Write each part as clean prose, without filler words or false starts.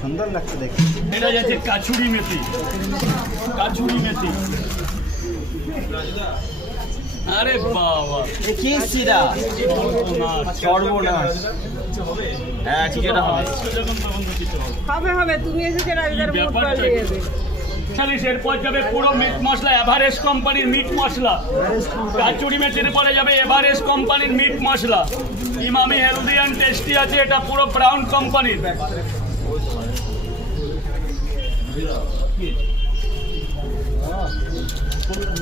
সুন্দর লাগছে দেখতে। এটা যাচ্ছে কাছুরি মেথি, কাছুরি মেথি। আরে বাবা কি সিরা সর্বনাশ। হ্যাঁ ঠিক এটা হবে, হবে হবে, তুমি এসেছো রাজদার মুড পাল্টে যাবে। এরপর যাবে পুরো মিট মশলা, এভারেস্ট কোম্পানির মিট মশলা। কাচুরি মেথির পরে যাবে এভারেস্ট কোম্পানির meat masala. Emami healthy and tasty আছে, এটা পুরো ব্রাউন কোম্পানির।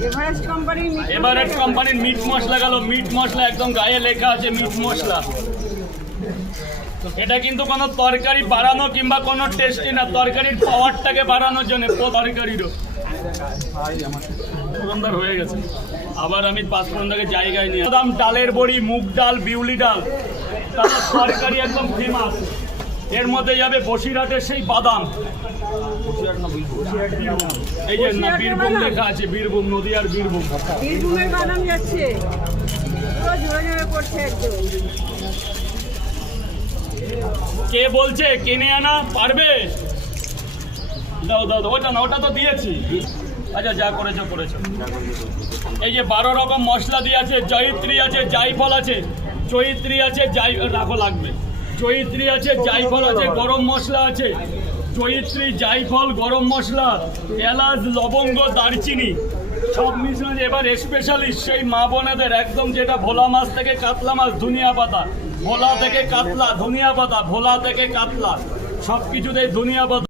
এভারেস্ট কোম্পানির এভারেস্ট কোম্পানির মিট মশলা গেল, মিট মশলা একদম গায়ে লেখা আছে মিট মশলা। এটা কিন্তু কোনো তরকারি বাড়ানো কিংবা কোনো টেস্টি না, তরকারির পাওয়ারটাকে বাড়ানোর জন্য। তরকারিরও সুন্দর হয়ে গেছে। আবার আমি 5 ফোড়নটাকে জায়গায় নিয়ে বাদাম, ডালের বড়ি, মুগ ডাল, বিউলি ডাল, তারপর তরকারি একদম ফেমাস। এর মধ্যে যাবে বসিরহাটের সেই বাদাম, এই যে না বীরভূম লেখা আছে, বীরভূম, নদীয়ার বীরভূম। বীরভূমের বাদাম যাচ্ছে, পুরো ঝরে ঝরে পড়ছে একদম। কে বলছে কিনে আনা পারবে? দাও দাও দাও, ওটা না, ওটা তো দিয়েছি। আচ্ছা যা করেছো করেছো। এই যে 12 রকম মশলা দিয়ে আছে, জয়িত্রী আছে, জায়ফল আছে, জয়িত্রী আছে, রাখো লাগবে, জয়িত্রী আছে, জায়ফল আছে, গরম মশলা আছে, জয়িত্রী, জায়ফল, গরম মশলা, এলাচ, লবঙ্গ, দারচিনি সব মিশ্রণ। এবার স্পেশালিস্ট সেই মা বোনেদের একদম, যেটা ভোলা মাছ থেকে কাতলা মাছ, ধনিয়া পাতা, ভোলা থেকে কাতলা, ধনিয়া পাতা, ভোলা থেকে কাতলা, সব কিছুতেই ধনিয়া পাতা।